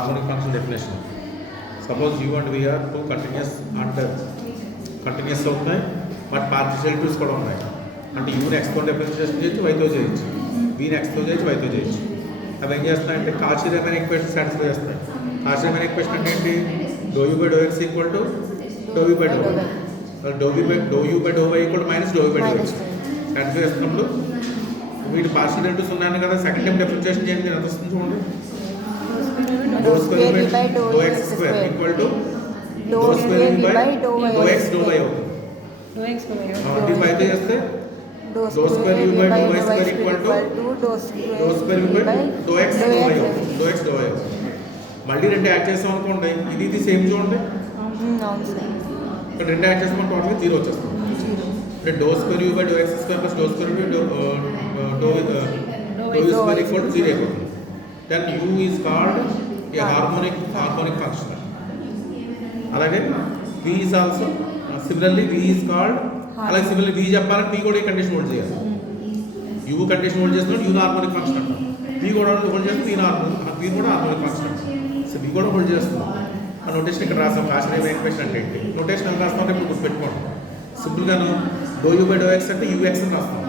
Harmonic function definition. Suppose u and v are two continuous and continuous అవుతాయి but పార్టిషియలిటీస్ కూడా ఉన్నాయి. అంటే యూని ఎక్స్తో differentiation చేయొచ్చు, వైతో చేయొచ్చు, వీని ఎక్స్తో చేయొచ్చు, వైతో చేయొచ్చు. అవి ఏం చేస్తాయంటే కాచి రీమాన్ ఈక్వేషన్ సాటిస్ఫై చేస్తాయి. కాచి రీమాన్ ఈక్వేషన్ అంటే ఏంటి? Do u by do x equal to do u by do y, do u by do y equal to minus do u by do x satisfy చేస్తున్నప్పుడు వీటి పార్టిషియలిటీస్ ఉన్నాయని కదా. Second time differentiation చేయండి, ఎంత వస్తుంది చూడండి. Dou square by dou x square equal to dou square by dou x dou y అవుతుంది. dou x dou y divide చేస్తే dou square by dou y square equal to dou square by dou x dou y అవుతుంది. dou x dou y మళ్ళీ రెండు add చేసాం అనుకోండి, ఇది same చూడండి. ఇక్కడ రెండు యాడ్ చేసాం టోటల్గా 0 వచ్చేస్తుంది. అంటే dou square by dou x square plus dou square by dou y square equal to 0 అయిపోతుంది. Then u is called a harmonic function. అలాగే v is also similarly v is called, అలాగే similarly v చెప్పాలంటే v కూడా ఈ condition hold చేయాలి. u condition hold చేస్తున్నప్పుడు u harmonic function అంటాం. v కూడా హోల్డ్ చేస్తే v కూడా హార్మోనిక్ ఫంక్షన్ అంటాం. సో v కూడా హోల్డ్ చేస్తున్నాం. ఆ నోటేషన్ ఇక్కడ రాస్తాం. కాషన్ ఈక్వేషన్ అంటే ఏంటి? నోటేషన్ ఎలా రాస్తాం అంటే ఇప్పుడు గుర్తుపెట్టుకోండి. సింపుల్గాను d u by do x అంటే ux అని రాస్తాం.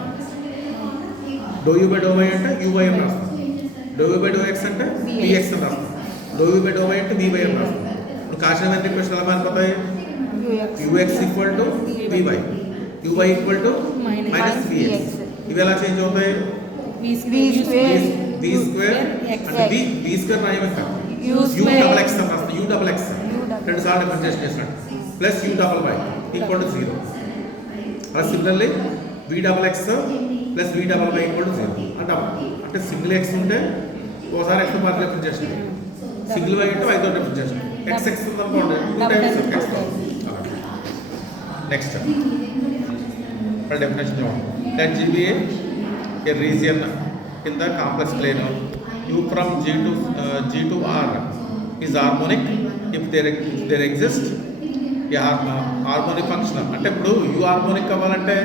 D u by do y అంటే uy అని రాస్తాం. D u by do x అంటే vx అని రాస్తాం. D u by do y అంటే vy అని రాస్తాం. ఇప్పుడు కాషన్ ఈక్వేషన్ ఎలా మారిపోతాయి? ux equal to vy, uy equal to minus vx. ఇవి ఎలా చేంజ్ అవుతాయి? v స్క్వేర్ అంటే v స్క్వేర్ రాయమే కాదు, u డబల్ x అని రాస్తాం. u డబల్ x రెండు సార్లు డిఫరెన్షియేషన్ చేసినట్టు plus u double y equal to 0. అలా similarly v double x plus v double y equal to 0 అంటే సింగిల్ x ఉంటే ఒకసారి x తో పాటు డిఫరెన్షియేషన్, సింగిల్ y అంటే y తో డిఫరెన్షియేషన్. x ఉందనుకోండి 2 టైమ్స్ x తో. నెక్స్ట్ ఇప్పుడు డెఫినేషన్ చూడండి. That GBA a region in the complex plane u from G to R is harmonic if there exists a harmonic function. అంటే ఇప్పుడు u harmonic అవ్వాలంటే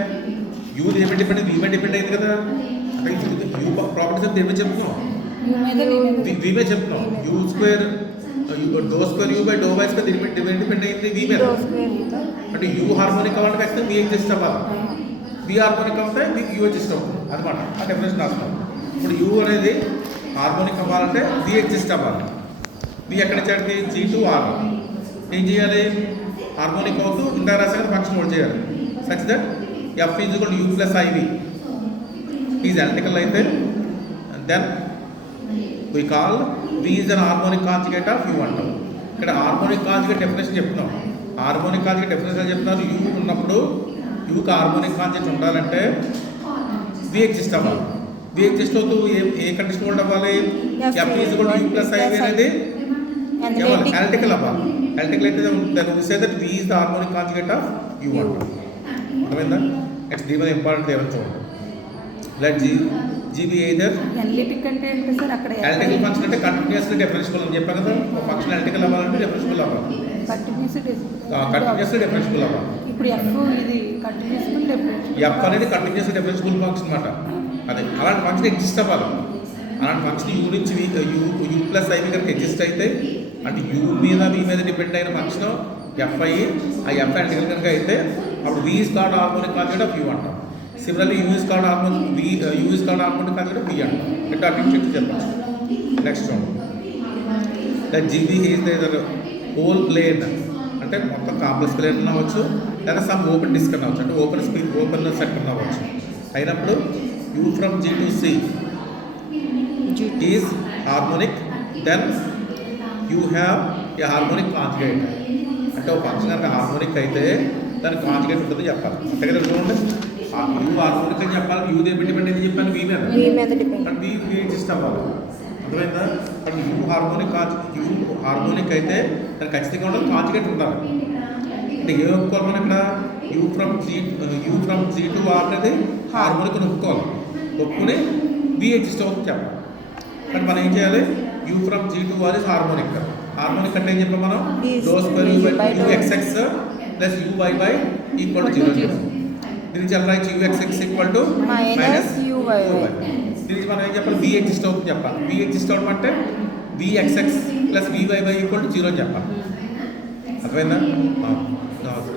u దేని depend, v మీద depend అయింది కదా. అంటే u ప్రాపర్టీస్ అంటే దేని చెప్తున్నాం? v మీద చెప్తున్నాం. u square do square u by do y square దేని డిపెండ్ అయింది? v మీద. అంటే u హార్మోనిక్ అవ్వాలంటే ఖచ్చితంగా v ఎగ్జిస్ట్ అవ్వాలి. v హార్మోనిక్ అవుతే u ఎగ్జిస్ట్ అవుతుంది అనమాట. ఆ డెఫినేషన్ రాస్తాం. ఇప్పుడు u అనేది హార్మోనిక్ అవ్వాలంటే v ఎగ్జిస్ట్ అవ్వాలి. v ఎక్కడ ఇచ్చాడికి? G to R. ఏం చేయాలి? హార్మోనిక్ అవుతూ ఇందా రాసిన ఫంక్షన్ హోల్డ్ చేయాలి. Such that f is equal to u plus iv is electrical అయితే then we call v is an harmonic conjugate of u అంటాం. ఇక్కడ హార్మోనిక్ కాంజుగేట్ డెఫినేషన్ చెప్తున్నాం. హార్మోనిక్ కాంజుగేట్ డెఫినేషన్ చెప్తున్నారు. u ఉన్నప్పుడు u కి harmonic conjugate ఉండాలంటే v exist అవ్వాలి. v exist అవుతూ ఏ కండిషన్ హోల్డ్ అవ్వాలి? f is equal to u plus iv అనేది ఎలక్ట్రికల్ అవ్వాలి. ఎలక్ట్రికల్ అయితే దాన్ని we say that v is the harmonic conjugate of u అంటాం. అర్థమైందా? నెక్స్ట్ దీని మీద ఇంపార్టెంట్ ఏమని చూడండి. లెట్ GB either ఎనలిటిక్ అంటే ఏంటి సార్? అక్కడ ఎలక్ట్రికల్ ఫంక్షన్ అంటే కంటిన్యూస్లీ డిఫరెన్షియబుల్ అని చెప్పాను కదా. ఒక ఫంక్షన్ ఎలక్ట్రికల్ అవ్వాలంటే డిఫరెన్షియబుల్ అవ్వాలి, కంటిన్యూస్లీ డిఫరెన్షియబుల్ అవ్వాలి. ఇప్పుడు f ఇది కంటిన్యూస్లీ డిఫరెన్షియబుల్, f అనేది కంటిన్యూస్లీ డిఫరెన్షియబుల్ ఫంక్షన్ అన్నమాట. అదే అలాంటి ఫంక్షన్ ఎగ్జిస్ట్ అవ్వాలి. అలాంటి ఫంక్షన్ u నుంచి u ప్లస్ iv కనుక ఎగ్జిస్ట్ అయితే అంటే u మీద v మీద డిపెండ్ అయిన ఫంక్షన్ f అయ్యి ఆ f ఎలక్ట్రికల్ కనుక అయితే అప్పుడు v is called harmonic conjugate of u అంటాం. Similarly u is called harmonic conjugate of v అంటాం. ఇట్లా అటు చెప్పచ్చు. Next that GB is the whole plane అంటే మొత్తం కాంప్లెక్స్ ప్లేన్ అవ్వచ్చు, లేదా సమ్ ఓపెన్ డిస్క్ అవ్వచ్చు. అంటే ఓపెన్ సెట్ అవ్వచ్చు. అయినప్పుడు u from G to C is harmonic, then you have a harmonic conjugate. అంటే ఒక ఫంక్షన్ కనుక హార్మోనిక్ అయితే దాని కాంజుగేట్ ఉంటుంది చెప్పాలి. అంతే కదా. చూడండి, u హార్మోనిక్ అని చెప్పాలి. u దేని డిపెండ్ అయితే చెప్పాను? v మీద. అంటే v ఎగ్జిస్ట్ అవ్వాలి. అర్థమైందా? అంటే u హార్మోనిక్ అయితే దాని ఖచ్చితంగా ఉండాలి, కాంజుగేట్ ఉండాలి. అంటే ఏం ఒప్పుకోవాలి మనం ఇక్కడ? u from G to R అనేది హార్మోనిక్ అని ఒప్పుకోవాలి. ఒప్పుకుని v ఎగ్జిస్ట్ అవుతుంది చెప్పాలి. కానీ మనం ఏం చేయాలి? u from G to R is harmonic. Harmonic అంటే ఏం చెప్పాం మనం? Do square u by uxx plus uy by equal to 0. దీనికి ఎలా రాయొచ్చు? uxx equal to minus uy. దీనికి మనం ఏం చెప్పాలి? v ఎగ్జిస్ట్ అవుతుంది చెప్పాలి. v ఎగ్జిస్ట్ అవడం అంటే vxx plus v y equal to 0 అని చెప్పాలి. అర్థమైందా?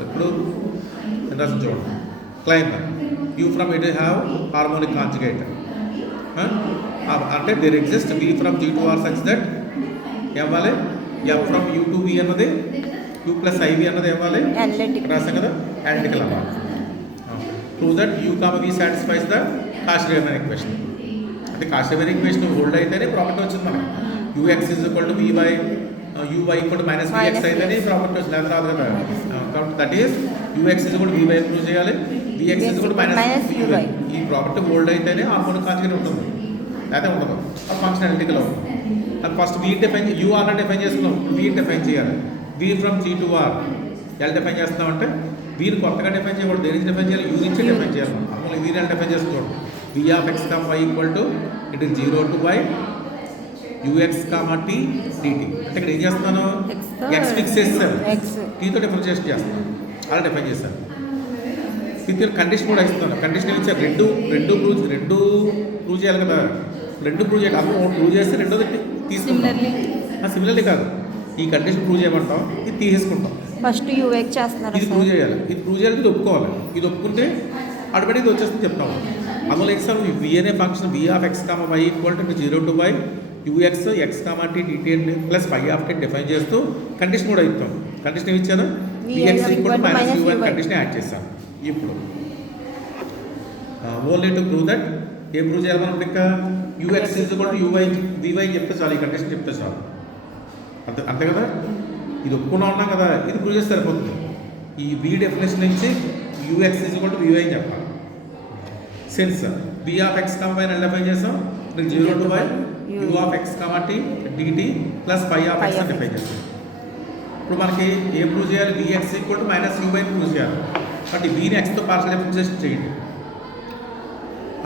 ఇప్పుడు రాసి చూడండి. Claim u from it have harmonic conjugate అంటే there exist v from G to R such that ఏవ్వాలి f from u to v అన్నది యూ ప్లస్ ఐవి అన్నది ఏవ్వాలి రాసాం కదా అనలిటికల్ అవ్వాలి. Prove that u comma v satisfies the Cauchy Riemann equation. అంటే Cauchy Riemann equation hold అయితేనే property వచ్చింది మనకి. U x is equal to v y u y equal to minus v x అయితేనే ప్రాపర్టీ వచ్చింది. అది రాదు కదా. కాబట్టి that is u x is equal to v y prove చేయాలి, v x is equal to minus u y. ఈ ప్రాపర్టీ హోల్డ్ అయితేనే హార్మోనిక్ కాంజుగేట్ ఉంటుంది, అయితే ఉండదు. ఆ ఫంక్షన్ అనలిటికల్ అవుతుంది. అది first v define you are define చేసుకున్నాం, వి డిఫైన్ చేయాలి. V from G to R ఎలా డిఫైన్ చేస్తున్నాం అంటే వీరు కొత్తగా డిఫైన్ చేయకూడదు, దేని నుంచి డిఫైన్ చేయాలి, యూ నుంచి డిఫైన్ చేయాలి. అప్పుడు వీరు ఎలా డిఫైన్ చేసుకోండి. V of x comma y equal to it is 0 to y u x comma t dt. అంటే ఇక్కడ ఏం చేస్తాను, ఎక్స్ ఫిక్స్ చేస్తాను, టీతో డిఫరెన్షియేషన్ చేస్తాను, అలా డిఫైన్ చేస్తాను. విత్ కండిషన్ కూడా ఇస్తాను. కండిషన్ ఇచ్చారు రెండు ప్రూవ్ చేయాలి కదా. రెండు ప్రూవ్ చేయాలి. అప్పుడు ప్రూవ్ చేస్తే రెండోది తీసుకుంటాం. సిమిలర్లీ కాదు, ఈ కండిషన్ ప్రూవ్ చేయమంటాం, ఇది తీసేసుకుంటాం. ఫస్ట్ యూఎక్ చేస్తున్నారు, ఇది ప్రూవ్ చేయాలి, ఇది ప్రూవ్ చేయాలి, ఇది ఒప్పుకోవాలి. ఇది ఒప్పుకుంటే ఆటోమేటిక్ ఇది వచ్చేస్తుంది చెప్తాము. అందులో ఇస్తాం వి అనే function v of x comma y equal to 0 to y u x x comma t DT plus phi of t define చేస్తూ కండిషన్ కూడా ఇస్తాం. కండిషన్ ఏమి ఇచ్చాను, v x equal to minus u y condition add చేస్తాను. ఇప్పుడు ఓన్లీ టు ప్రూవ్ దట్ ఏం prove చేయాలి మనం, ఇంకా u x is equal to u y v y చెప్తే చాలు, ఈ కండిషన్ చెప్తే చాలు. అంతే కదా. ఇది ఒప్పుకున్నా ఉన్నాం కదా, ఇది ప్రూవ్ చేస్తే సరిపోతుంది. ఈ వి డెఫినేషన్ నుంచి u x is equal to v y అని చెప్పాలి. Since v of x comma y define చేస్తాం, 0 to y u of x comma t DT plus phi of x అని డిఫైన్ చేస్తాం. ఇప్పుడు మనకి ఏం ప్రూవ్ చేయాలి, v x equal to minus u y prove చేయాలి. కాబట్టి వీని ఎక్స్తో పార్షల్ డిఫరెన్షియేషన్ చేయండి.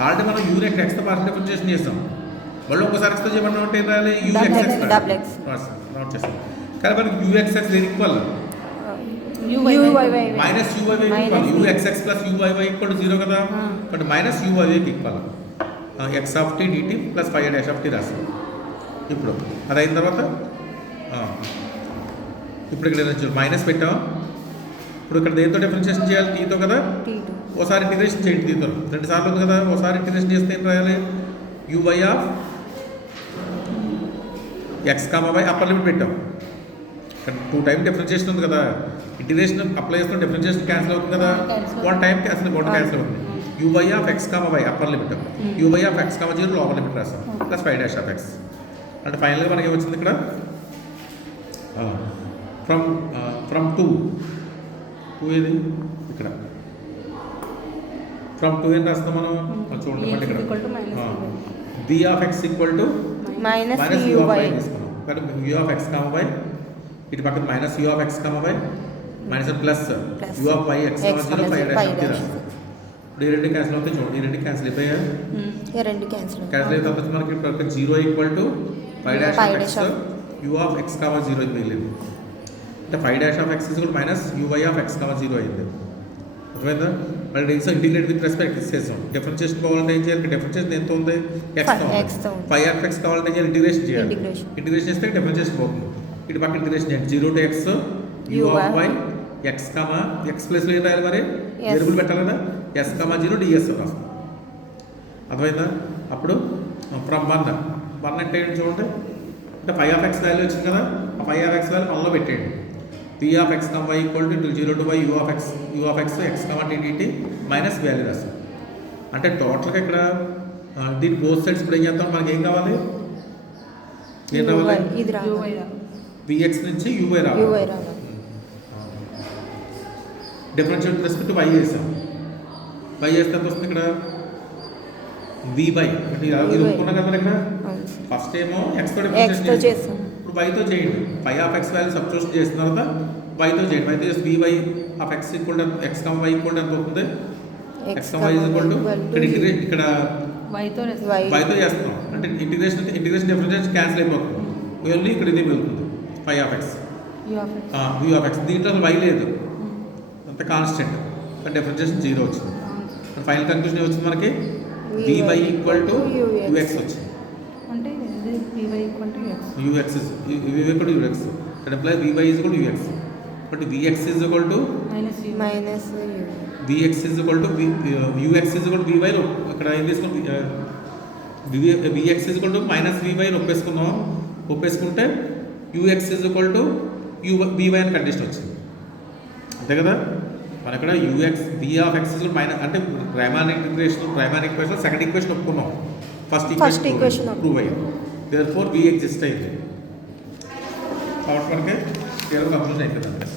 ఆల్రెడీ మనం యూని ఎక్స్తో పార్షల్ డిఫరెన్షియేషన్ చేస్తాం, మళ్ళీ ఒకసారి ఎక్స్తో చేయమన్నా అంటే ఏం రాయాలి, యూఎక్స్ఎక్స్ నోట్ చేస్తాం. కానీ మనకి యూఎక్స్ఎక్స్ దేనికి equal, minus u y equal. U xx plus u y equal to 0 కదా. బట్ మైనస్ యూవైకి equal x of t DT plus phi dash of t రాస్తాం. ఇప్పుడు అది అయిన తర్వాత ఇప్పుడు ఇక్కడ మైనస్ పెట్టాం. ఇప్పుడు ఇక్కడ దేంతో డిఫరెన్షియేషన్ చేయాలి, టీతో కదా. ఓసారి ఇంటిగ్రేషన్ చేయండి, టీతో 2 సార్లు ఉంది కదా. ఓసారి ఇంటిగ్రేషన్ చేస్తే ఏం రాయాలి, u y of x comma y upper limit పెట్టాం. ఇక్కడ 2 టైం డిఫరెన్షియేషన్ ఉంది కదా. ఇంటిగ్రేషన్ అప్లై చేస్తున్న డిఫరెన్షియేషన్ క్యాన్సిల్ అవుతుంది కదా. 1 టైం క్యాన్సిల్ అవుతుంది. U y of x comma y upper limit, u y of x comma 0 లోపర్ లిమిట్ రాస్తాం plus phi dash of x. అంటే ఫైనల్గా మనకి ఏమొచ్చింది ఇక్కడ, ఫ్రమ్ టూ ఏది ఇక్కడ ఫ్రమ్ 2 ఏం రాస్తాం మనం చూడండి. బట్ ఇక్కడ b of x equal to minus u of y తీసుకున్నాం. కానీ u of x comma y ఇటు పక్కన minus u of x comma y minus plus u of y x comma 0 phi dash of రాస్తాం. ఇప్పుడు ఈ రెండు cancel అవుతాయి చూడండి. ఈ రెండు క్యాన్సిల్ అయిపోయాయి. క్యాన్సిల్ అయిన తర్వాత మనకి ఇక్కడ 0 equal to phi dash of x u of x comma 0 మిగిలింది. అంటే phi dash of x equal minus u y of x comma 0 అయింది. అర్థమైందా. మళ్ళీ ఇంటిగ్రేట్ విత్ రెస్పెక్ట్ చేసాం. డిఫరెన్షియేషన్ కావాలంటే ఏం చేయాలి, డిఫరెన్షియేషన్ ఎంత ఉంది, ఎక్స్తో ఫై ఆఫ్ ఎక్స్ కావాలంటే ఏం చేయాలి, ఇంటిగ్రేషన్ చేయాలి. ఇంటిగ్రేషన్ చేస్తే డిఫరెన్షియేషన్ పోతుంది. ఇటు పక్కన ఇంటిగ్రేషన్ చేయండి. 0 to x u of y x comma x ప్లస్లో ఏం రాయాలి, మరి వేరియబుల్ పెట్టాలి కదా. ఎస్ కామ 0 డిఎస్ రాస్తాం. అర్థమైందా. అప్పుడు ఫ్రమ్ 1 అంటే ఏంటి చూడండి. అంటే ఫై ఆఫ్ ఎక్స్ వాల్యూ వచ్చింది కదా. ఆ ఫై ఆఫ్ ఎక్స్ వాల్యూ 1లో పెట్టేయండి. P of x comma y equal to 0 to y u of x x comma t d t minus value రాస్తాం. అంటే టోటల్గా ఇక్కడ దీని బోత్ సైడ్స్ ఇప్పుడు ఏం చేస్తాం, మనకి ఏం కావాలి, ఏం రావాలి, విఎక్స్ నుంచి యూవై రావాలి. Differentiate with respect to y చేసాం. వై చేస్తే ఎంత వస్తుంది ఇక్కడ, వి బై అంటే ఇది ఒప్పుకున్నాం కదా. ఇక్కడ ఫస్ట్ ఏమో ఎక్స్తో డిఫరెన్షియేషన్ చేస్తాం. ఇప్పుడు వైతో చేయండి. Phi of x value substitution చేసిన తర్వాత వైతో చేయండి. వైతో చేసి v y of x equal to x comma y equal to ఎంత అవుతుంది, x comma y equal to ఇక్కడ వైతో చేస్తాం. అంటే ఇంటిగ్రేషన్ డిఫరెన్షియేషన్ క్యాన్సిల్ అయిపోతుంది. ఓన్లీ ఇక్కడ ఇది మిగులుతుంది phi of x v of x. దీంట్లో వై లేదు, అంత కాన్స్టెంట్. డిఫరెన్షియేషన్ 0 వచ్చింది. ఫైనల్ కన్క్లూజన్ వచ్చింది మనకి V Y equal to UX వచ్చింది. అంటే VY equal to X. ux is v equal to ux. That implies vy is equal to ux. But vx is equal to minus v. Minus vx is equal to ux is equal to vy లో ఇక్కడ ఏం తీసుకుని vx is equal to minus vy లో ఒప్పేసుకున్నాం. ఒప్పేసుకుంటే ux is equal to vy అని condition వచ్చింది అంతే కదా. మన ఇక్కడ ux v of x is minus అంటే ప్రైమరీ ఈక్వేషన్ సెకండ్ ఈక్వేషన్ ఒప్పుకున్నాం. ఫస్ట్ equation ఈక్వేషన్ ప్రూవ్ అయ్యింది. దేర్ ఫోర్ v ఎగ్జిస్ట్ అయింది కాబట్టి మనకి క్లియర్గా కంక్లూజన్ అయిపోయింది అంతే.